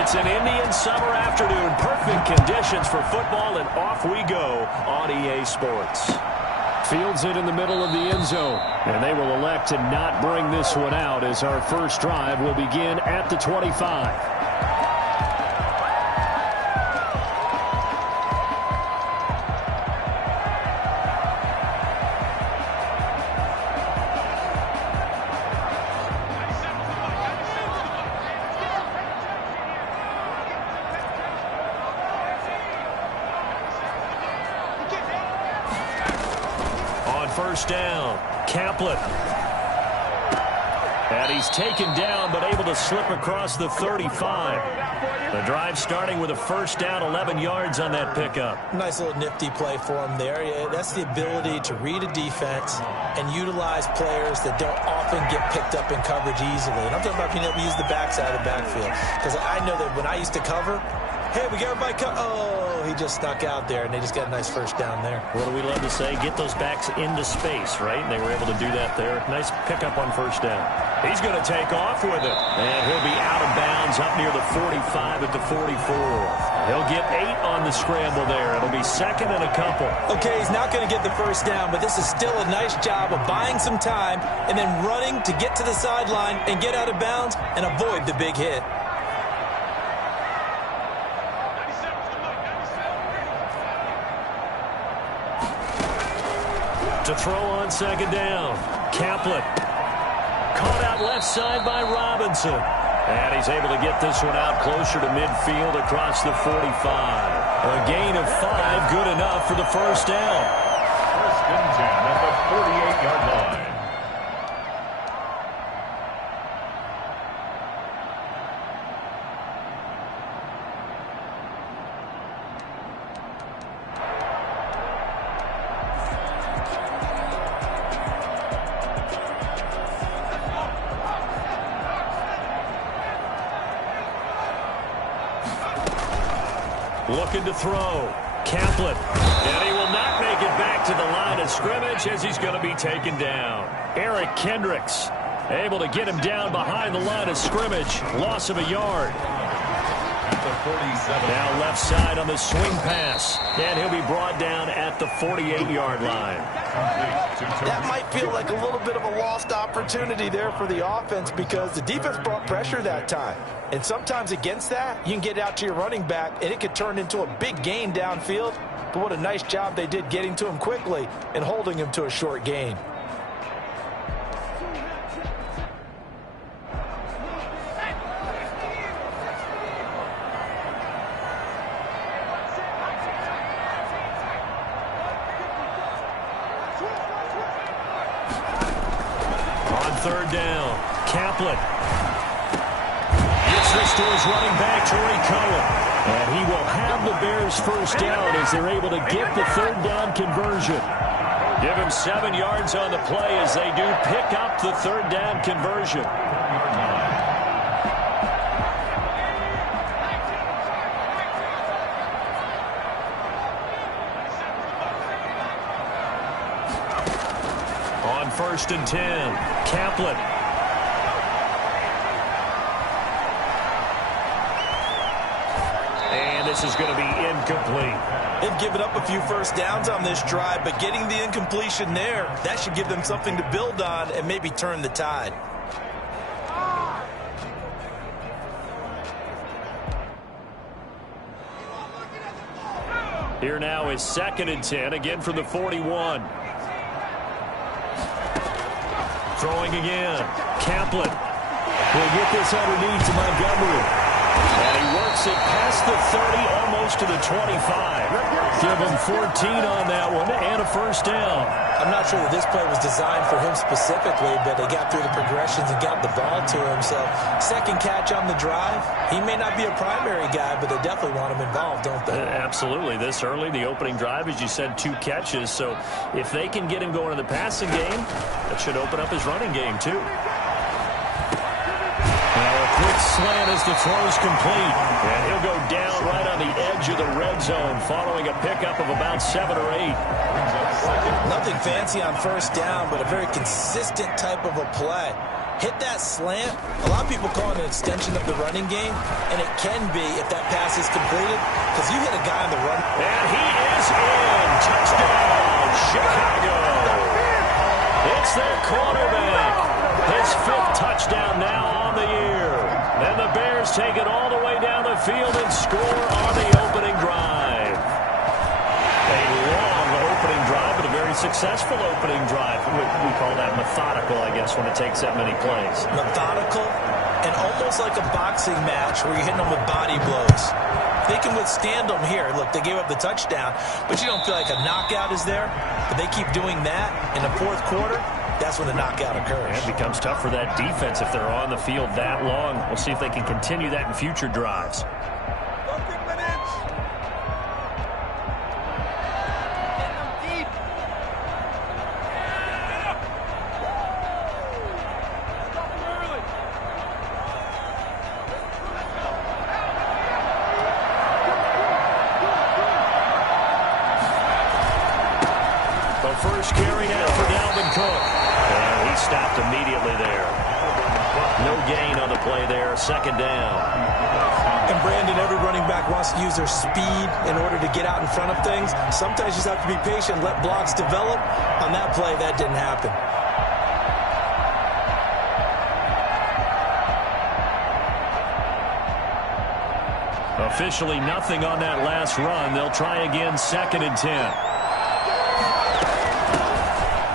It's an Indian summer afternoon. Perfect conditions for football, and off we go on EA Sports. Fields it in the middle of the end zone, and they will elect to not bring this one out as our first drive will begin at the 25. First down, Kaplan. And he's taken down, but able to slip across the 35. The drive starting with a first down, 11 yards on that pickup. Nice little nifty play for him there. That's the ability to read a defense and utilize players that don't often get picked up in coverage easily. And I'm talking about being able to use the backside of the backfield. Because I know that when I used to cover, hey, we got everybody oh, he just snuck out there, and they just got a nice first down there. What do we love to say? Get those backs into space, right? And they were able to do that there. Nice pickup on first down. He's going to take off with it. And he'll be out of bounds up near the 45 at the 44. He'll get 8 on the scramble there. It'll be second and a couple. Okay, he's not going to get the first down, but this is still a nice job of buying some time and then running to get to the sideline and get out of bounds and avoid the big hit. To throw on second down, Kaplan. Caught out left side by Robinson. And he's able to get this one out closer to midfield across the 45. A gain of 5, good enough for the first down. First and 10 at the 48-yard line. Looking to throw. Kaplan. And he will not make it back to the line of scrimmage as he's going to be taken down. Eric Kendricks able to get him down behind the line of scrimmage. Loss of a yard. Now left side on the swing pass. And he'll be brought down at the 48-yard line. That might feel like a little bit of a lost opportunity there for the offense because the defense brought pressure that time. And sometimes against that, you can get out to your running back, and it could turn into a big gain downfield. But what a nice job they did getting to him quickly and holding him to a short gain. Third down, Kaplan. Gets this to his running back, Tarik Cohen. And he will have the Bears first down as they're able to get the third down conversion. Give him 7 yards on the play as they do pick up the third down conversion. On first and 10, Kaplan. And this is going to be incomplete. They've given up a few first downs on this drive, but getting the incompletion there, that should give them something to build on and maybe turn the tide. Here now is second and 10, again from the 41. Throwing again. Kaplan will get this underneath to Montgomery. And he works it past the 30, almost to the 25. Give him 14 on that one and a first down. I'm not sure that this play was designed for him specifically, but they got through the progressions and got the ball to him. So second catch on the drive. He may not be a primary guy, but they definitely want him involved, don't they? Absolutely. This early, the opening drive, as you said, 2 catches. So if they can get him going in the passing game, that should open up his running game too. Now a quick slant as the throw's complete. And he'll go down right on the edge of the red zone following a pickup of about 7 or 8. Nothing fancy on first down, but a very consistent type of a play. hit that slant. A lot of people call it an extension of the running game, and it can be if that pass is completed, because you hit a guy on the run. And he is in. Touchdown, Chicago. It's their quarterback. His 5th touchdown now on the year. And the Bears take it all the way down the field and score on the opening drive. A long opening drive, but a very successful opening drive. We call that methodical, I guess, when it takes that many plays. Methodical and almost like a boxing match where you're hitting them with body blows. They can withstand them here. Look, they gave up the touchdown, but you don't feel like a knockout is there. But they keep doing that in the 4th quarter. That's when the knockout occurs. It becomes tough for that defense if they're on the field that long. We'll see if they can continue that in future drives. First carry now for Dalvin Cook. And he stopped immediately there. No gain on the play there. 2nd down. And Brandon, every running back wants to use their speed in order to get out in front of things. Sometimes you just have to be patient, let blocks develop. On that play, that didn't happen. Officially nothing on that last run. They'll try again, 2nd and 10.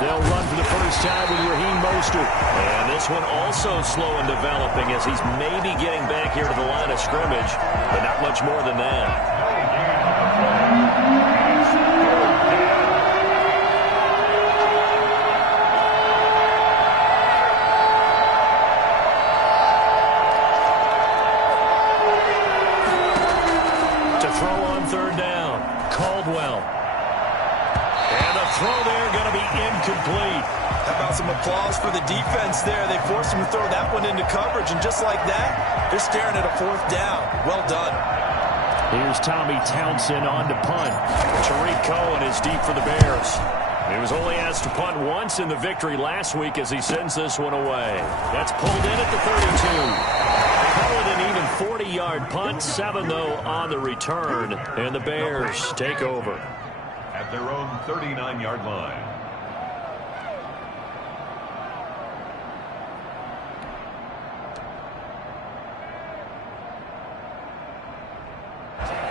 They'll run for the first time with Raheem Mostert. And this one also slow in developing as he's maybe getting back here to the line of scrimmage, but not much more than that. To throw on 3rd down, Caldwell. And the throw there going to be incomplete. How about some applause for the defense there? They forced him to throw that one into coverage, and just like that, they're staring at a 4th down. Well done. Here's Tommy Townsend on to punt. Tariq Cohen is deep for the Bears. He was only asked to punt once in the victory last week as he sends this one away. That's pulled in at the 32. Call it an even 40-yard punt. 7, though, on the return. And the Bears take over at their own 39-yard line.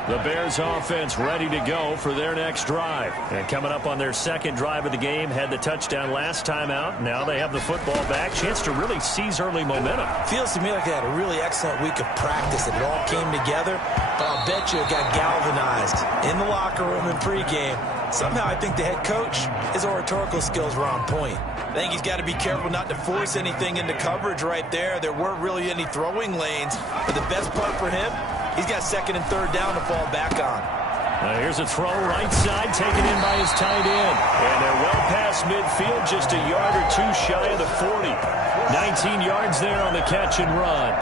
The Bears offense ready to go for their next drive. And coming up on their 2nd drive of the game, had the touchdown last time out. Now they have the football back. Chance to really seize early momentum. Feels to me like they had a really excellent week of practice and it all came together. But I'll bet you it got galvanized in the locker room in pregame. Somehow I think the head coach, his oratorical skills were on point. I think he's got to be careful not to force anything into coverage right there. There weren't really any throwing lanes. But the best part for him, he's got 2nd and 3rd down to fall back on. Here's a throw right side, taken in by his tight end. And they're well past midfield, just a yard or 2 shy of the 40. 19 yards there on the catch and run.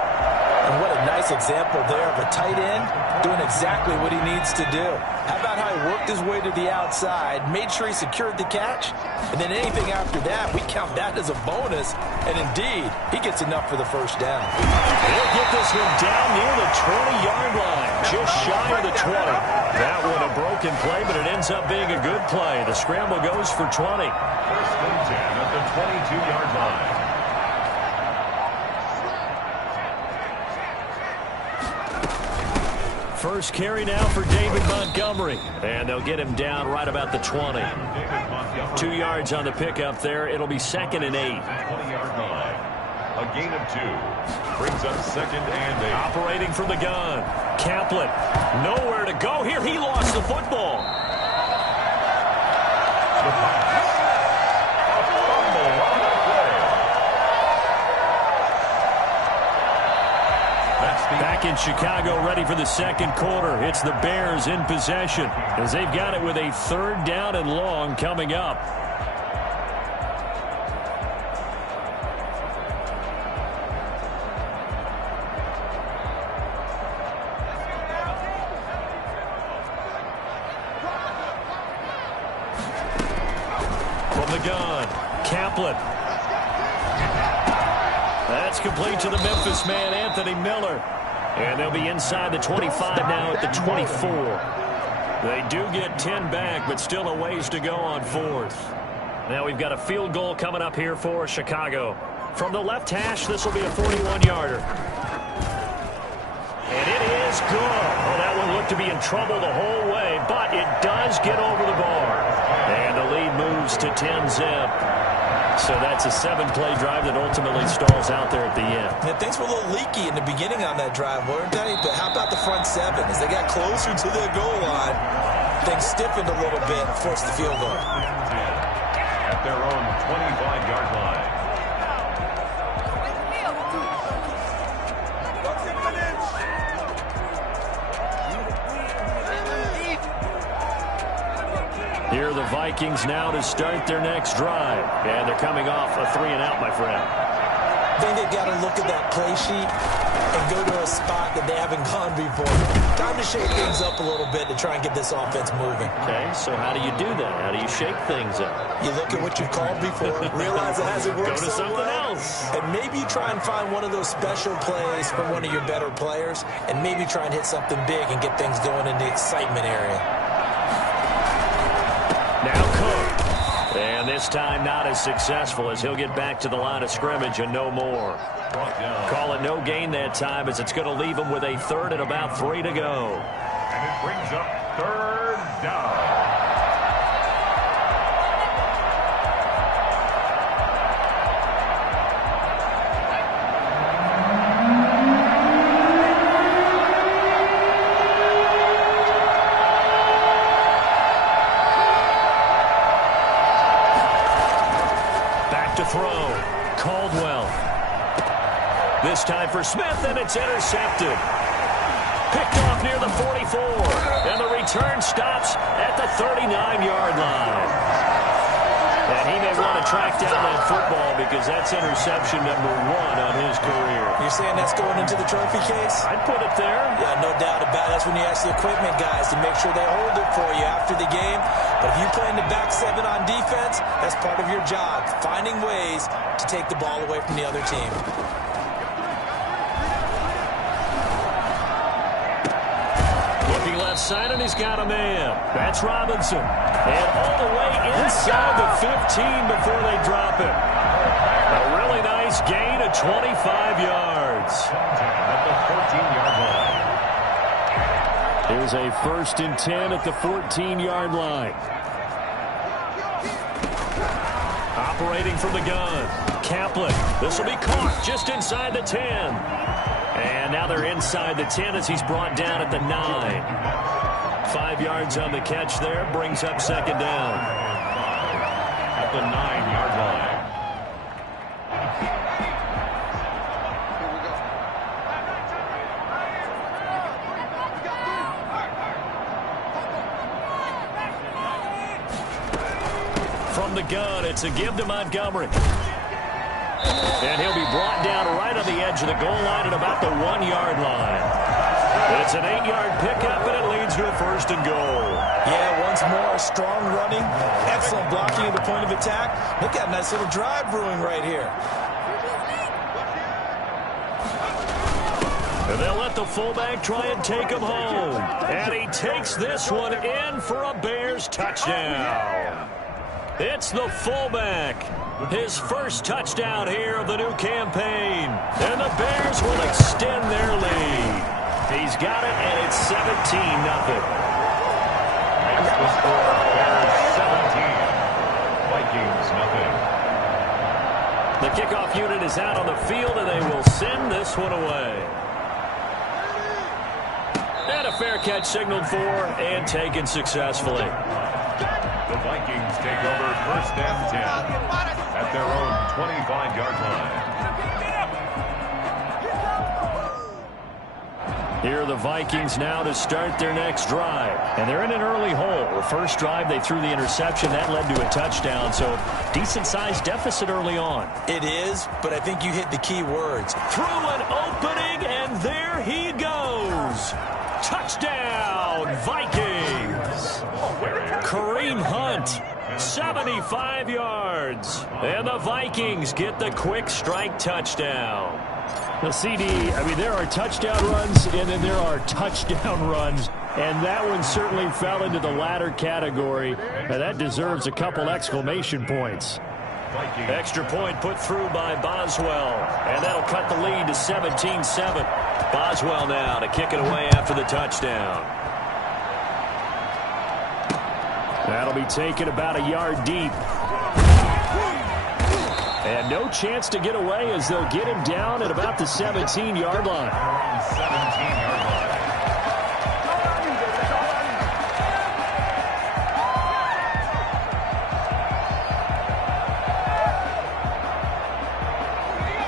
And what a nice example there of a tight end doing exactly what he needs to do. How about how he worked his way to the outside, made sure he secured the catch, and then anything after that, we count that as a bonus. And indeed, he gets enough for the 1st down. He'll get this one down near the 20-yard line, just shy of the 20. That one a broken play, but it ends up being a good play. The scramble goes for 20. 1st and 10 at the 22-yard line. First carry now for David Montgomery. And they'll get him down right about the 20. 2 yards on the pickup there. It'll be 2nd and 8. 20-yard line. A gain of 2. Brings up 2nd and 8. Operating from the gun. Kaplan. Nowhere to go here. He lost the football. The pass. A fumble on the play. Back in Chicago, ready for the 2nd quarter. It's the Bears in possession as they've got it with a 3rd down and long coming up. From the gun, Kaplan. That's complete to the Memphis man, Anthony Miller. And they'll be inside the 25 now at the 24. They do get 10 back, but still a ways to go on fourth. Now we've got a field goal coming up here for Chicago. From the left hash, this will be a 41-yarder. And it is good. Oh, that one looked to be in trouble the whole way, but it does get over the bar. And the lead moves to 10-zip. So that's a 7-play drive that ultimately stalls out there at the end. Yeah, things were a little leaky in the beginning on that drive, weren't they? But how about the front seven? As they got closer to the goal line, things stiffened a little bit and forced the field goal. At their own 25-yard line. Here are the Vikings now to start their next drive. And they're coming off a 3-and-out, my friend. I think they've got to look at that play sheet and go to a spot that they haven't gone before. Time to shake things up a little bit to try and get this offense moving. Okay, so how do you do that? How do you shake things up? You look at what you've called before, realize it hasn't worked Go to so something well, else. and maybe try and find one of those special plays from one of your better players, and maybe try and hit something big and get things going in the excitement area. Now Cook. And this time not as successful as he'll get back to the line of scrimmage and no more. Call it no gain that time as it's going to leave him with a third and about 3 to go. And it brings up third down. Throw. Caldwell. This time for Smith, and it's intercepted. Picked off near the 44. And the return stops at the 39-yard line. And he may want to track down that football because that's interception number 1 on his career. You're saying that's going into the trophy case? I'd put it there. Yeah, no doubt about it. That's when you ask the equipment guys to make sure they hold it for you after the game. But if you play in the back seven on defense, that's part of your job, finding ways to take the ball away from the other team. Looking left side, and he's got a man. That's Robinson. And all the way inside the 15 before they drop it. A really nice gain of 25 yards. At the 14-yard line. Here's a 1st and 10 at the 14-yard line. Operating from the gun. Kaplan. This will be caught just inside the 10. And now they're inside the 10 as he's brought down at the 9. 5 yards on the catch there. Brings up 2nd down. At the 9-yard line. From the gun, it's a give to Montgomery. And he'll be brought down right on the edge of the goal line at about the 1-yard line. It's an 8-yard pickup, and it leads to a 1st and goal. Yeah, once more, strong running, excellent blocking at the point of attack. Look at a nice little drive brewing right here. And they'll let the fullback try and take him home. And he takes this one in for a Bears touchdown. It's the fullback. His first touchdown here of the new campaign. And the Bears will extend their lead. He's got it, and it's 17-0. Makes the score Bears 17. Vikings nothing. The kickoff unit is out on the field, and they will send this one away. And a fair catch signaled for and taken successfully. The Vikings take over 1st and 10 at their own 25-yard line. Here are the Vikings now to start their next drive. And they're in an early hole. The first drive, they threw the interception. That led to a touchdown. So decent-sized deficit early on. It is, but I think you hit the key words. Through an opening, and there he goes. Touchdown, Vikings. Kareem Hunt 75 yards. And the Vikings get the quick strike touchdown. The CD, I mean, there are touchdown runs, and then there are touchdown runs. And that one certainly fell into the latter category. And that deserves a couple exclamation points. Extra point put through by Boswell. And that'll cut the lead to 17-7. Boswell now to kick it away after the touchdown. That'll be taken about a yard deep. And no chance to get away as they'll get him down at about the 17-yard line. 17-yard line.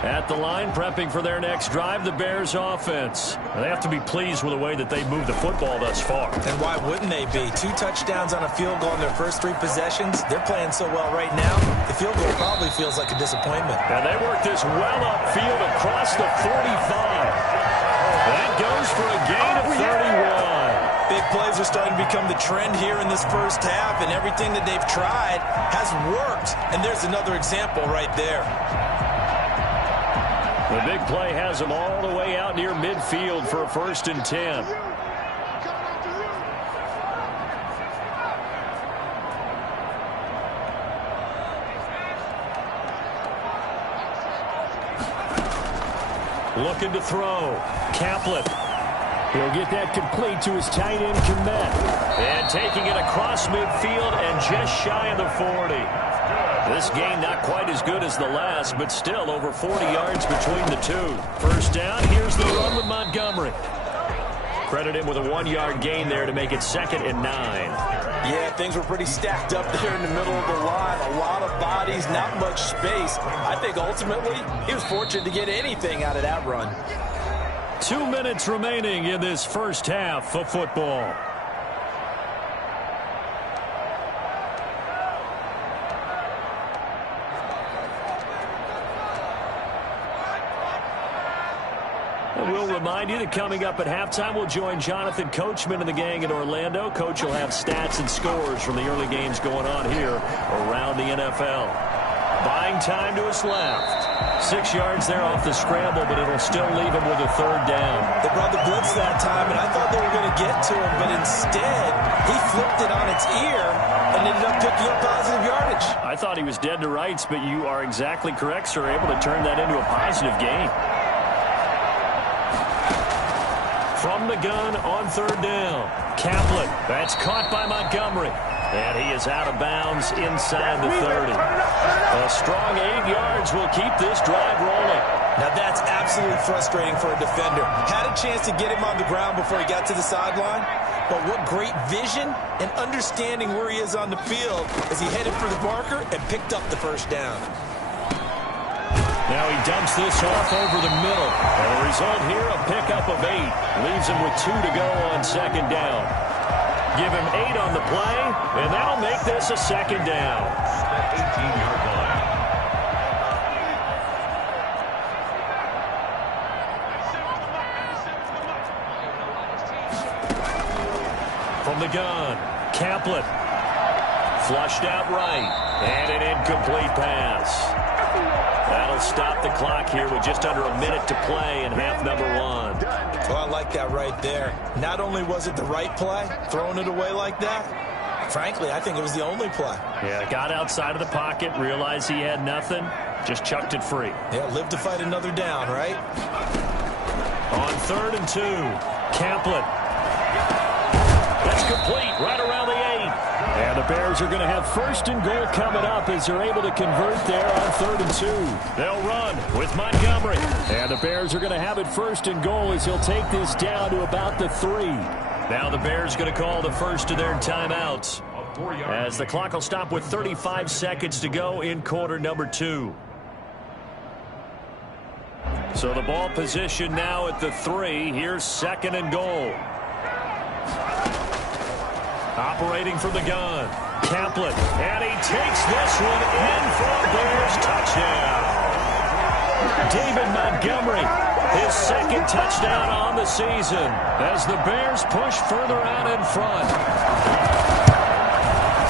At the line, prepping for their next drive, the Bears offense. They have to be pleased with the way that they moved the football thus far. And why wouldn't they be? 2 touchdowns on a field goal in their first 3 possessions. They're playing so well right now, the field goal probably feels like a disappointment. And they work this well upfield across the 45. That goes for a gain of 31. Big plays are starting to become the trend here in this first half, and everything that they've tried has worked. And there's another example right there. The big play has them all the way out near midfield for a 1st and 10. Looking to throw. Caplet. He'll get that complete to his tight end, Kmet. And taking it across midfield and just shy of the 40. This game not quite as good as the last, but still over 40 yards between the two. First down, here's the run with Montgomery. Credit him with a 1-yard gain there to make it 2nd and 9. Yeah, things were pretty stacked up there in the middle of the line. A lot of bodies, not much space. I think ultimately he was fortunate to get anything out of that run. 2 minutes remaining in this first half of football. We'll remind you that coming up at halftime, we'll join Jonathan Coachman and the gang in Orlando. Coach will have stats and scores from the early games going on here around the NFL. Buying time to his left. 6 yards there off the scramble, but it'll still leave him with a 3rd down. They brought the blitz that time, and I thought they were going to get to him, but instead he flipped it on its ear and ended up picking up positive yardage. I thought he was dead to rights, but you are exactly correct, sir. Able to turn that into a positive gain. From the gun on 3rd down. Caplet. That's caught by Montgomery. And he is out of bounds inside the 30. A strong 8 yards will keep this drive rolling. Now that's absolutely frustrating for a defender. Had a chance to get him on the ground before he got to the sideline. But what great vision and understanding where he is on the field as he headed for the marker and picked up the 1st down. Now he dumps this off over the middle. And the result here, a pickup of 8. Leaves him with 2 to go on 2nd down. Give him 8 on the play, and that'll make this a 2nd down. 18-yard line. From the gun, Caplet. Flushed out right, and an incomplete pass. That'll stop the clock here with just under a minute to play in half number 1. Well, I like that right there. Not only was it the right play, throwing it away like that, frankly, I think it was the only play. Yeah, got outside of the pocket, realized he had nothing, just chucked it free. Yeah, live to fight another down, right? On 3rd and 2, Caplet. That's complete right around the 8. And the Bears are going to have 1st and goal coming up as they're able to convert there on 3rd and 2. They'll run with Montgomery. And the Bears are going to have it 1st and goal as he'll take this down to about the 3. Now the Bears going to call the first of their timeouts as the clock will stop with 35 seconds to go in quarter number 2. So the ball position now at the 3. Here's 2nd and goal. Operating from the gun, Caplet, and he takes this one in for a Bears touchdown. David Montgomery, his 2nd touchdown on the season as the Bears push further out in front.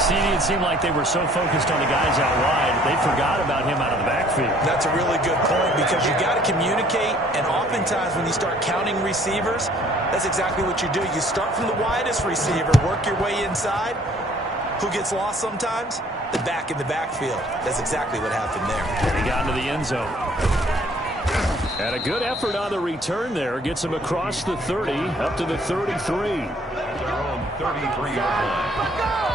CD, it seemed like they were so focused on the guys out wide, they forgot about him out of the backfield. That's a really good point because you got to communicate, and oftentimes when you start counting receivers, that's exactly what you do. You start from the widest receiver, work your way inside. Who gets lost sometimes? The back in the backfield. That's exactly what happened there. And he got into the end zone. And a good effort on the return there. Gets him across the 30, up to the 33. Their own 33-yard line.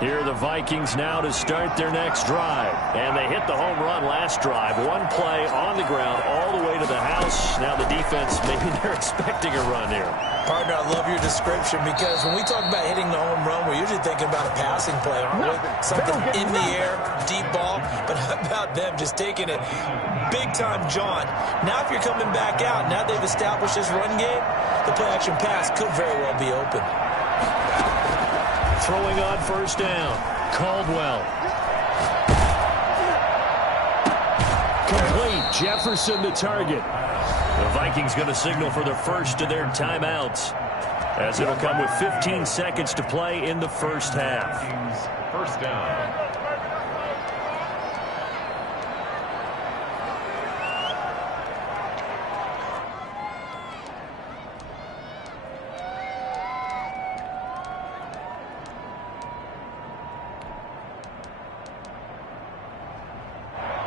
Here are the Vikings now to start their next drive. And they hit the home run last drive. One play on the ground all the way to the house. Now the defense, maybe they're expecting a run here. Partner, I love your description because when we talk about hitting the home run, we're usually thinking about a passing play, aren't we? Something in the air, deep ball. But how about them just taking it big-time jaunt? Now if you're coming back out, now they've established this run game, the play-action pass could very well be open. Throwing on first down, Caldwell. Complete, Jefferson the target. The Vikings going to signal for the first of their timeouts, as it'll come with 15 seconds to play in the first half. First down.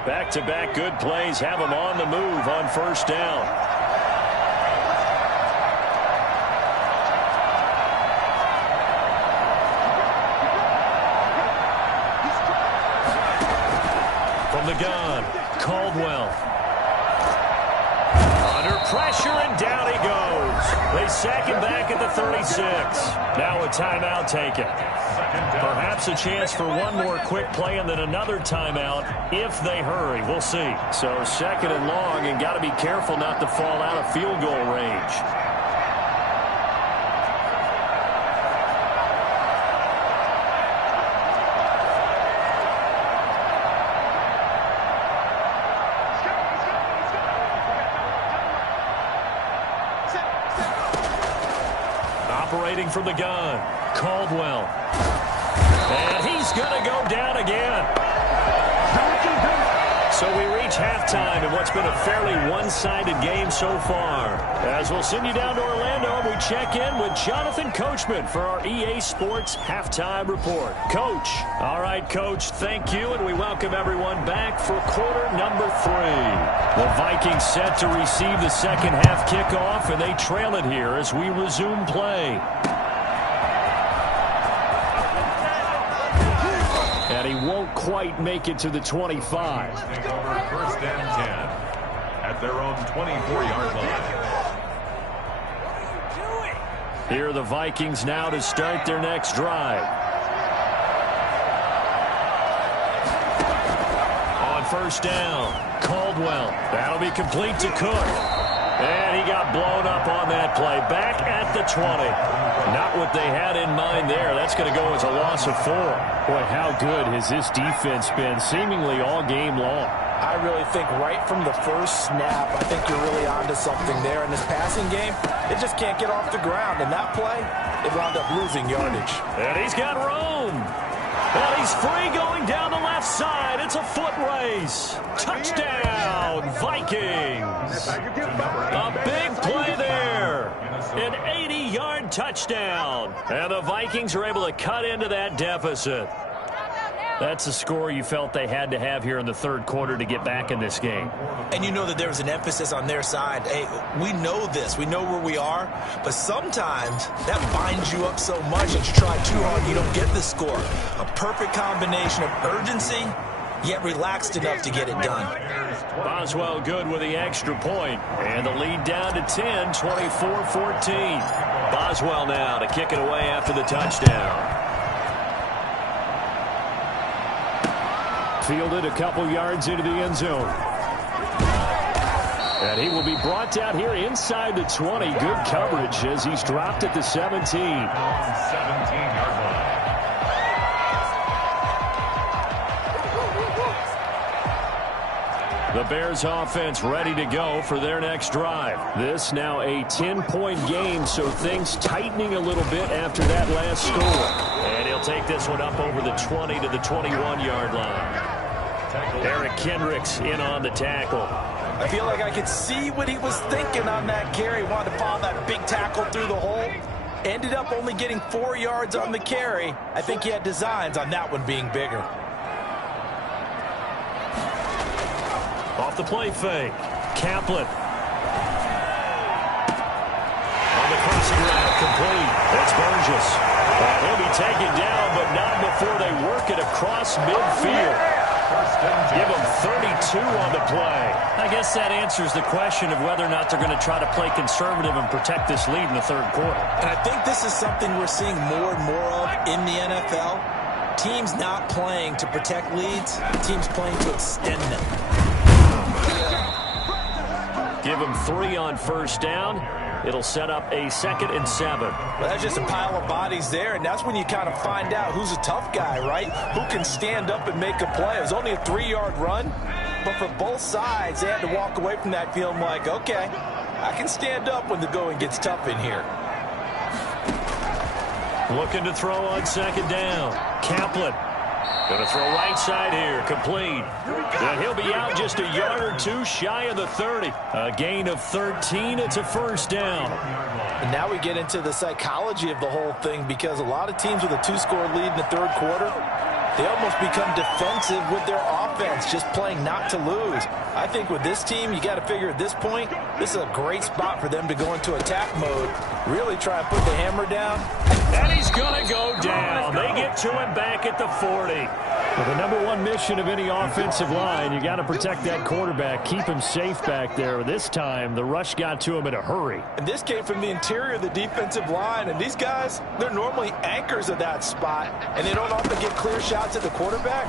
Back-to-back good plays have them on the move on first down. From the gun, Caldwell. Under pressure, and down he goes. They sack him back at the 36. Now a timeout taken. Perhaps a chance for one more quick play and then another timeout if they hurry. We'll see. So second and long, and got to be careful not to fall out of field goal range. Operating from the gun, Caldwell. And he's going to go down again. So we reach halftime in what's been a fairly one-sided game so far. As we'll send you down to Orlando, we check in with Jonathan Coachman for our EA Sports Halftime Report. Coach. All right, Coach, thank you, and we welcome everyone back for quarter number 3. The Vikings set to receive the second half kickoff, and they trail it here as we resume play. And he won't quite make it to the 25. Take over first and 10 at their own 24-yard line. Here are the Vikings now to start their next drive. On first down, Caldwell. That'll be complete to Cook. And he got blown up on that play. Back at the 20. Not what they had in mind there. That's going to go as a loss of 4. Boy, how good has this defense been seemingly all game long? I really think right from the first snap, I think you're really onto something there. In this passing game, it just can't get off the ground. And that play, it wound up losing yardage. And he's got room. And he's free going down the left side. It's a foot race. Touchdown, Vikings. A big play there. An 80-yard touchdown. And the Vikings are able to cut into that deficit. That's a score you felt they had to have here in the third quarter to get back in this game. And you know that there was an emphasis on their side. Hey, we know this. We know where we are. But sometimes that binds you up so much that you try too hard, you don't get the score. A perfect combination of urgency, yet relaxed enough to get it done. Boswell good with the extra point. And the lead down to 10, 24-14. Boswell now to kick it away after the touchdown. Fielded a couple yards into the end zone. And he will be brought down here inside the 20. Good coverage as he's dropped at the 17. 17-yard line. The Bears offense ready to go for their next drive. This now a 10-point game, so things tightening a little bit after that last score. And he'll take this one up over the 20 to the 21-yard line. Eric Kendricks in on the tackle. I feel like I could see what he was thinking on that carry. Wanted to follow that big tackle through the hole. Ended up only getting 4 yards on the carry. I think he had designs on that one being bigger. Off the play fake. Kaplan. On the crossing route, complete. It's Burgess. And he'll be taken down, but not before they work it across midfield. Give them 32 on the play. I guess that answers the question of whether or not they're going to try to play conservative and protect this lead in the third quarter. And I think this is something we're seeing more and more of in the NFL. Teams not playing to protect leads, teams playing to extend them. Give them 3 on first down. It'll set up a 2nd and 7. Well, that's just a pile of bodies there, and that's when you kind of find out who's a tough guy, right? Who can stand up and make a play. It was only a 3-yard run, but for both sides, they had to walk away from that feeling like, okay, I can stand up when the going gets tough in here. Looking to throw on 2nd down. Kaplan. Going to throw right side here. Complete. And he'll be out just a yard or 2 shy of the 30. A gain of 13. It's a first down. And now we get into the psychology of the whole thing, because a lot of teams with a 2-score lead in the third quarter, they almost become defensive with their offense, just playing not to lose. I think with this team, you got to figure at this point, this is a great spot for them to go into attack mode, really try and put the hammer down. And he's going to go down. They get to him back at the 40. Well, the number one mission of any offensive line, you got to protect that quarterback, keep him safe back there. This time, the rush got to him in a hurry. And this came from the interior of the defensive line, and these guys, they're normally anchors of that spot, and they don't often get clear shots at the quarterback.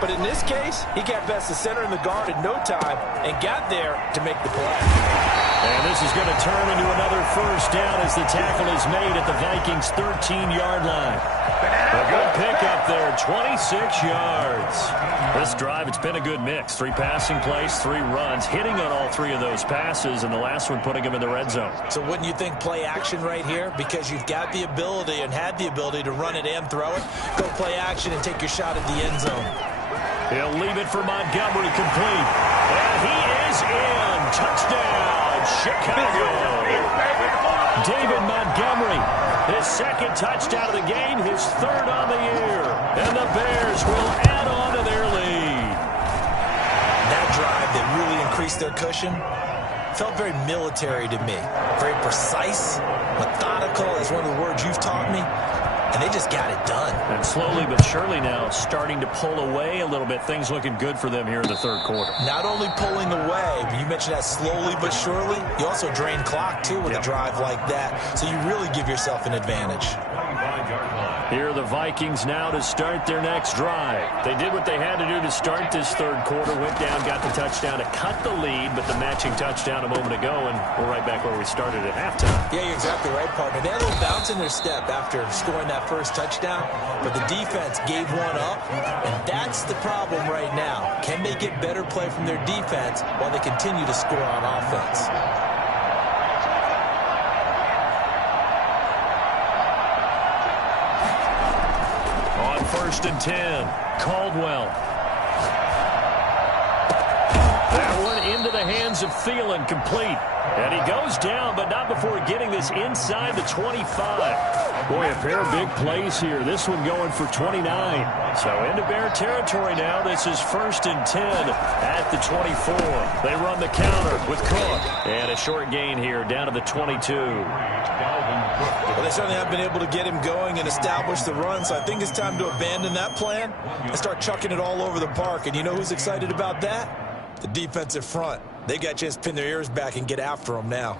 But in this case, he got past the center and the guard in no time and got there to make the play. And this is going to turn into another first down as the tackle is made at the Vikings' 13-yard line. A good pickup there, 26 yards. This drive, it's been a good mix. 3 passing plays, 3 runs, hitting on all 3 of those passes, and the last one putting them in the red zone. So wouldn't you think play action right here? Because you've got the ability and had the ability to run it and throw it. Go play action and take your shot at the end zone. He'll leave it for Montgomery, complete. And he is in. Touchdown, Chicago. David Montgomery, his 2nd touchdown of the game, his 3rd on the year. And the Bears will add on to their lead. That drive that really increased their cushion felt very military to me. Very precise, methodical, is one of the words you've taught me. And they just got it done. And slowly but surely now starting to pull away a little bit. Things looking good for them here in the third quarter. Not only pulling away, but you mentioned that slowly but surely. You also drain clock, too, with a drive like that. So you really give yourself an advantage. Here are the Vikings now to start their next drive. They did what they had to do to start this third quarter. Went down, got the touchdown to cut the lead, but the matching touchdown a moment ago, and we're right back where we started at halftime. Yeah, you're exactly right, partner. They had a little bounce in their step after scoring that first touchdown, but the defense gave one up, and that's the problem right now. Can they get better play from their defense while they continue to score on offense? On 1st and 10, Caldwell. That one into the hands of Thielen, complete. And he goes down, but not before getting this inside the 25. Boy, a pair of big plays here. This one going for 29. So into Bear territory now. This is 1st and 10 at the 24. They run the counter with Cook. And a short gain here down to the 22. Well, they certainly have been able to get him going and establish the run, so I think it's time to abandon that plan and start chucking it all over the park. And you know who's excited about that? The defensive front. They got to just pin their ears back and get after them now.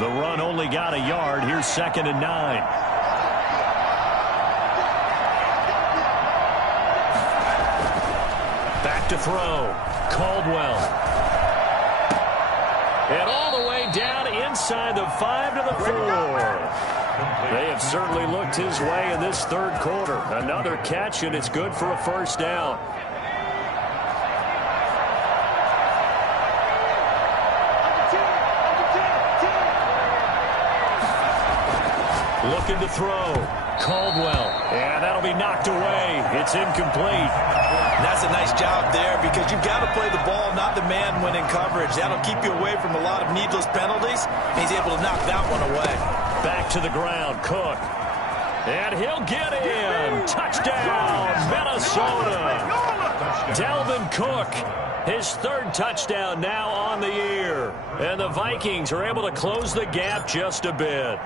The run only got a yard. Here's 2nd and 9. Back to throw. Caldwell. And all the way down inside the 5 to the 4. They have certainly looked his way in this third quarter. Another catch, and it's good for a first down. looking to throw. Caldwell. And that'll be knocked away. It's incomplete. That's a nice job there because you've got to play the ball, not the man when in coverage. That'll keep you away from a lot of needless penalties. He's able to knock that one away. Back to the ground, Cook. And he'll get in. Touchdown, Minnesota. Dalvin Cook, his third touchdown now on the year. And the Vikings are able to close the gap just a bit.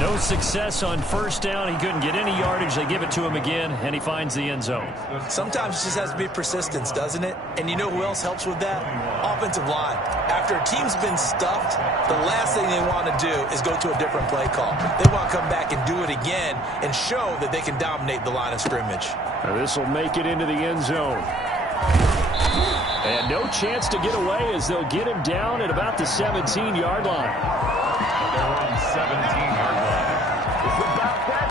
No success on first down. He couldn't get any yardage. They give it to him again, and he finds the end zone. Sometimes it just has to be persistence, doesn't it? And you know who else helps with that? Offensive line. After a team's been stuffed, the last thing they want to do is go to a different play call. They want to come back and do it again and show that they can dominate the line of scrimmage. This will make it into the end zone. And no chance to get away as they'll get him down at about the 17-yard line. Their own 17-yard line. It's about that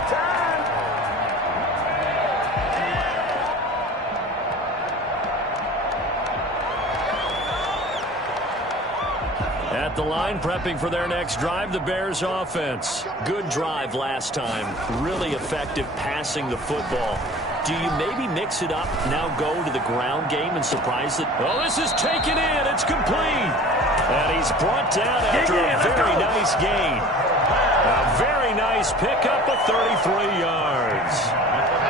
time. At the line, prepping for their next drive, the Bears offense. Good drive last time. Really effective passing the football. Do you maybe mix it up, now go to the ground game and surprise it? Oh, this is taken in. It's complete. And he's brought down after a very nice gain. A very nice pickup of 33 yards.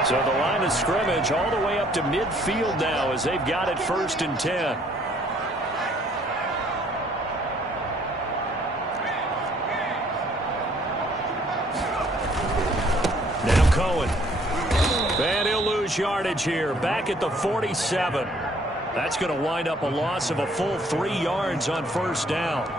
So the line of scrimmage all the way up to midfield now as they've got it 1st and 10. Now Cohen. And he'll lose yardage here. Back at the 47. That's going to wind up a loss of a full 3 yards on first down.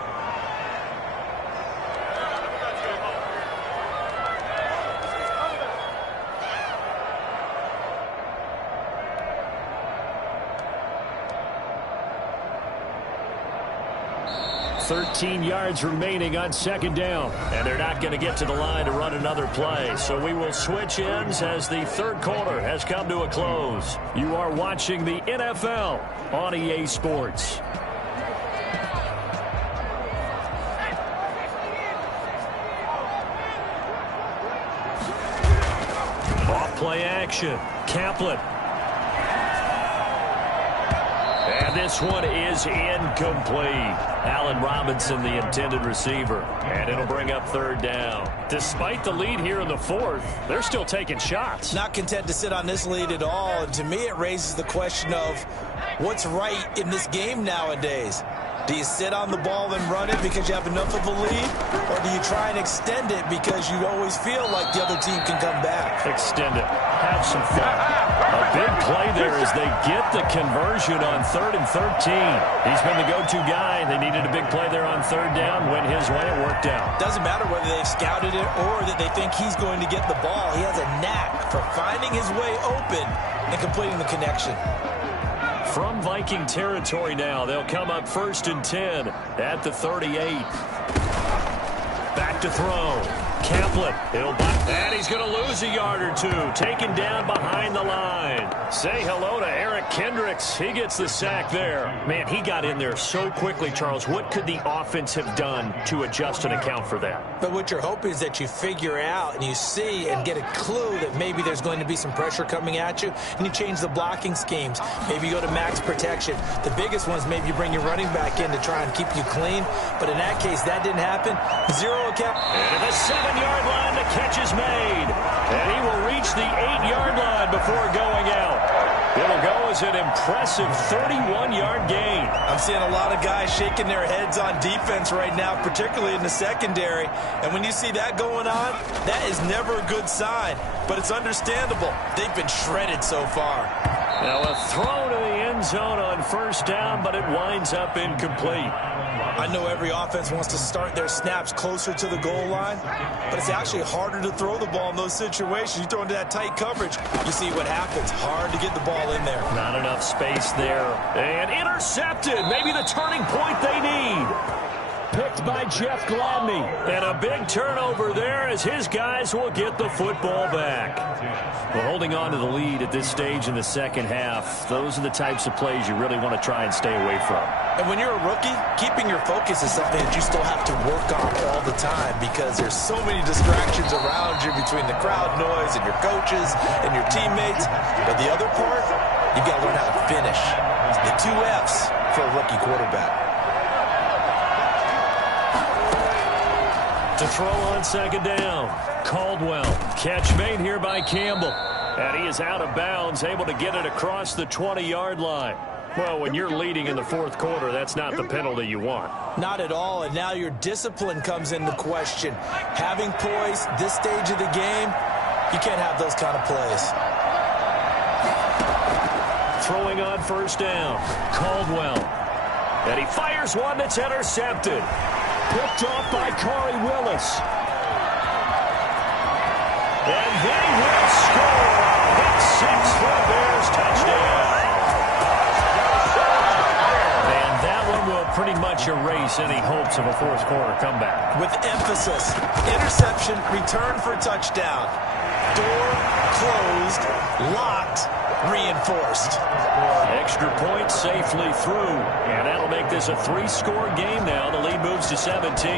$13 yards remaining on second down. And they're not going to get to the line to run another play. So we will switch ends as the third quarter has come to a close. You are watching the NFL on EA Sports. Off play action. Kaplan. And this one is incomplete. Allen Robinson, the intended receiver. And it'll bring up third down. Despite the lead here in the fourth, they're still taking shots. Not content to sit on this lead at all. And to me, it raises the question of what's right in this game nowadays. Do you sit on the ball and run it because you have enough of a lead? Or do you try and extend it because you always feel like the other team can come back? Extend it. Have some fun. A big play there as they get the conversion on 3rd and 13. He's been the go-to guy. They needed a big play there on third down. Went his way. It worked out. Doesn't matter whether they've scouted it or that they think he's going to get the ball. He has a knack for finding his way open and completing the connection. From Viking territory now, they'll come up 1st and 10 at the 38. Back to throw. Kaplan. And he's going to lose a yard or two. Taken down behind the line. Say hello to Eric Kendricks. He gets the sack there. Man, he got in there so quickly, Charles. What could the offense have done to adjust and account for that? But what you're hoping is that you figure out and you see and get a clue that maybe there's going to be some pressure coming at you, and you change the blocking schemes. Maybe you go to max protection. The biggest one is maybe you bring your running back in to try and keep you clean. But in that case, that didn't happen. Zero account. And the 7-yard line, the catch is made. And he will reach the 8-yard line before going out. It'll go as an impressive 31-yard gain. I'm seeing a lot of guys shaking their heads on defense right now, particularly in the secondary. And when you see that going on, that is never a good sign. But it's understandable. They've been shredded so far. Now a throw to the end zone on first down, but it winds up incomplete. I know every offense wants to start their snaps closer to the goal line, but it's actually harder to throw the ball in those situations. You throw into that tight coverage, you see what happens. Hard to get the ball in there. Not enough space there. And intercepted. Maybe the turning point they need. picked by Jeff Gladney. And a big turnover there as his guys will get the football back. Well, holding on to the lead at this stage in the second half, those are the types of plays you really want to try and stay away from. And when you're a rookie, keeping your focus is something that you still have to work on all the time because there's so many distractions around you between the crowd noise and your coaches and your teammates. But the other part, you've got to learn how to finish. The 2 F's for a rookie quarterback. To throw on second down, Caldwell. Catch made here by Campbell. And he is out of bounds, able to get it across the 20-yard line. Well, when you're leading in the fourth quarter, that's not the penalty you want. Not at all, and now your discipline comes into question. Having poise this stage of the game, you can't have those kind of plays. Throwing on first down, Caldwell. And he fires one that's intercepted. Picked off by Corey Willis. And they will score. Pick 6 for the Bears, touchdown. And that one will pretty much erase any hopes of a fourth quarter comeback. With emphasis, interception, return for touchdown. Door closed, locked, reinforced. Extra point safely through. And that'll make this a 3-score game now. The lead moves to 17.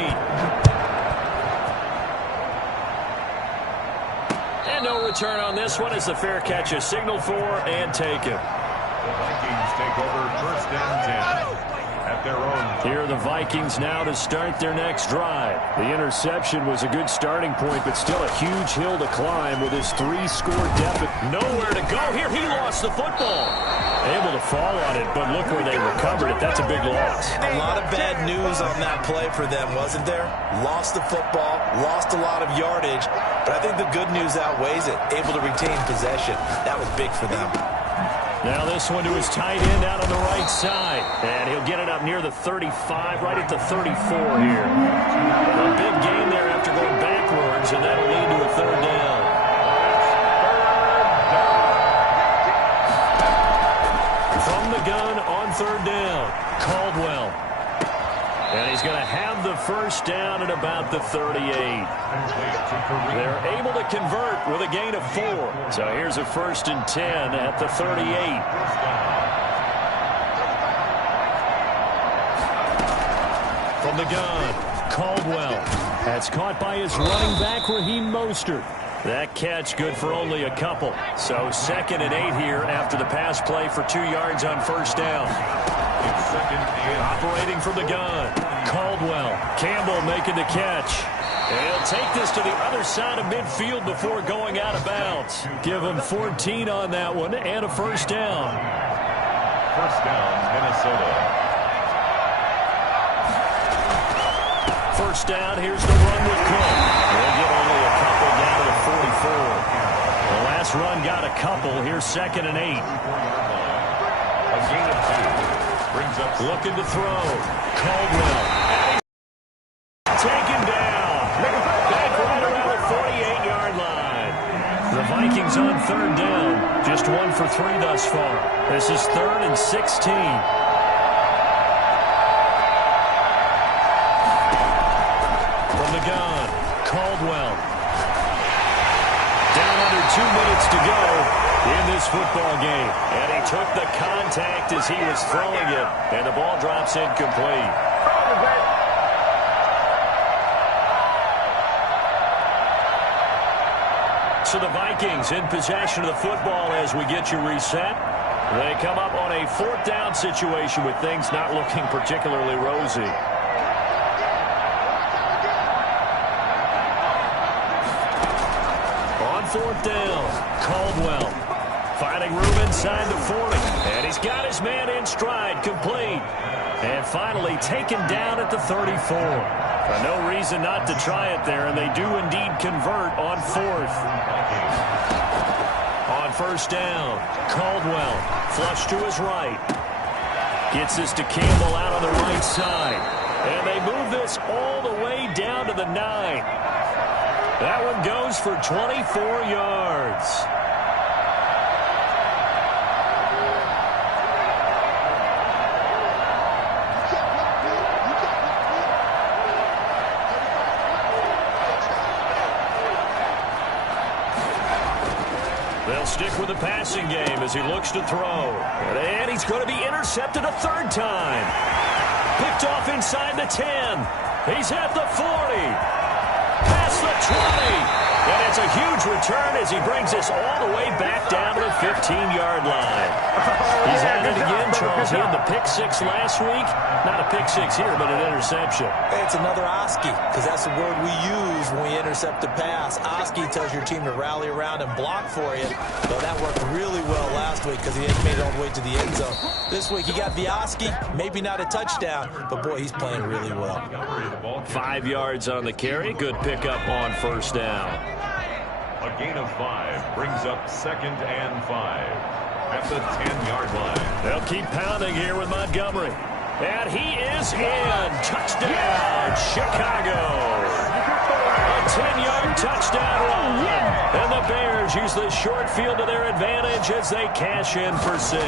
And no return on this one as the fair catch is signaled for and taken. The Vikings take over first and 10 at their own. Here are the Vikings now to start their next drive. The interception was a good starting point, but still a huge hill to climb with his 3-score deficit. Nowhere to go here. He lost the football. Able to fall on it, but look where they recovered it. That's a big loss. A lot of bad news on that play for them, wasn't there? Lost the football, lost a lot of yardage, but I think the good news outweighs it. Able to retain possession. That was big for them. Now this one to his tight end out on the right side. And he'll get it up near the 35, right at the 34 here. A big gain there after going backwards, and that'll lead to a third down. From the gun on third down, Caldwell. And he's going to have the first down at about the 38. They're able to convert with a gain of 4. So here's a 1st and 10 at the 38. From the gun, Caldwell. That's caught by his running back, Raheem Mostert. That catch good for only a couple. So 2nd and 8 here after the pass play for 2 yards on first down. It's 2nd and operating from the gun. Caldwell. Campbell making the catch. And he'll take this to the other side of midfield before going out of bounds. Give him 14 on that one and a first down. First down, Minnesota. First down, here's the run with Cook. They'll get only a couple down to the 44. The last run got a couple. Here's 2nd and 8. A gain of 2. Brings up looking to throw. Caldwell. Taken down. Back right around the 48-yard line. The Vikings on third down. Just 1 for 3 thus far. This is 3rd and 16. From the gun, Caldwell. Down under 2 minutes to go in this football game. And he took the contact as he was throwing it. And the ball drops incomplete. So the Vikings in possession of the football as we get you reset. They come up on a 4th down situation with things not looking particularly rosy. On 4th down, Caldwell finding room inside the 40. And he's got his man in stride, complete. And finally taken down at the 34. No reason not to try it there, and they do indeed convert on 4th. On first down, Caldwell, flush to his right. Gets this to Campbell out on the right side. And they move this all the way down to the 9. That one goes for 24 yards. stick with the passing game as he looks to throw. And he's going to be intercepted a third time. Picked off inside the 10. He's at the 40. Past the 20. And it's a huge return as he brings us all the way back down to the 15-yard line. He's at it again, Charles. He had the pick six last week. Not a pick six here, but an interception. Hey, it's another Oski, because that's the word we use when we intercept a pass. Oski tells your team to rally around and block for you. But that worked really well last week because he hadn't made it all the way to the end zone. This week he got the Oski, maybe not a touchdown, but boy, he's playing really well. 5 yards on the carry. Good pickup on first down. A gain of 5 brings up 2nd and 5 at the 10-yard line. They'll keep pounding here with Montgomery. And he is in. Touchdown, Chicago. A 10-yard touchdown run. And the Bears use the short field to their advantage as they cash in for 6.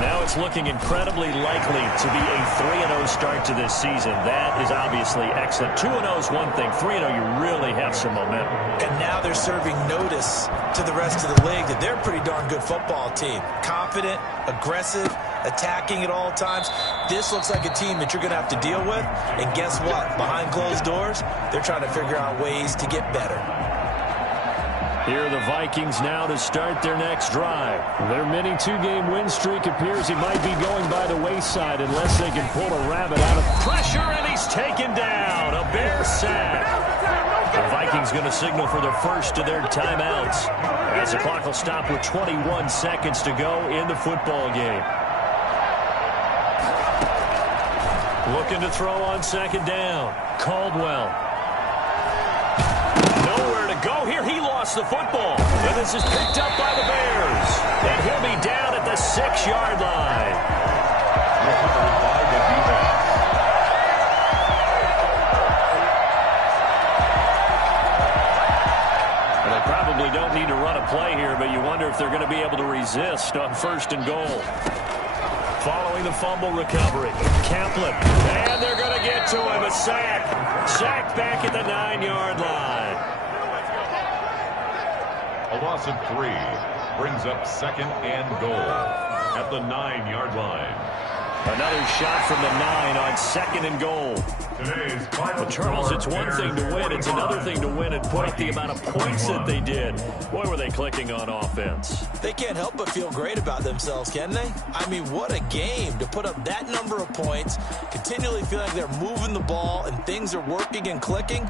Now it's looking incredibly likely to be a 3-0 start to this season. That is obviously excellent. 2-0 is one thing. 3-0, you really have some momentum. And now they're serving notice to the rest of the league that they're a pretty darn good football team. Confident, aggressive, attacking at all times. This looks like a team that you're going to have to deal with. And guess what? Behind closed doors, they're trying to figure out ways to get better. Here are the Vikings now to start their next drive. Their mini 2-game win streak appears he might be going by the wayside unless they can pull a rabbit out of pressure, and he's taken down. A Bear sack. The Vikings going to signal for their first of their timeouts as the clock will stop with 21 seconds to go in the football game. Looking to throw on second down. Caldwell. Nowhere to go here. He lost the football. And this is picked up by the Bears. And he'll be down at the 6-yard line. Well, they probably don't need to run a play here, but you wonder if they're going to be able to resist on 1st and goal. Following the fumble recovery, Kaplan, and they're going to get to him, a sack. Sack back at the 9-yard line. A loss of 3 brings up 2nd and goal at the 9-yard line. Another shot from the 9 on 2nd and goal. But Charles, it's one thing to win. It's another thing to win and put up the amount of points that they did. Boy, were they clicking on offense. They can't help but feel great about themselves, can they? I mean, what a game to put up that number of points, continually feel like they're moving the ball and things are working and clicking.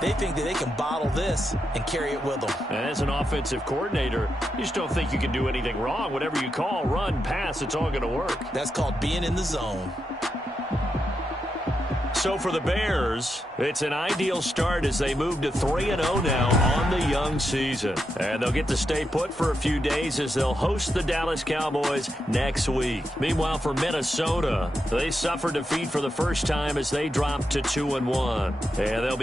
They think that they can bottle this and carry it with them. And as an offensive coordinator, you just don't think you can do anything wrong. Whatever you call, run, pass, it's all going to work. That's called being in the zone. So for the Bears, it's an ideal start as they move to 3-0 now on the young season. And they'll get to stay put for a few days as they'll host the Dallas Cowboys next week. Meanwhile, for Minnesota, they suffered defeat for the first time as they dropped to 2-1. And they'll be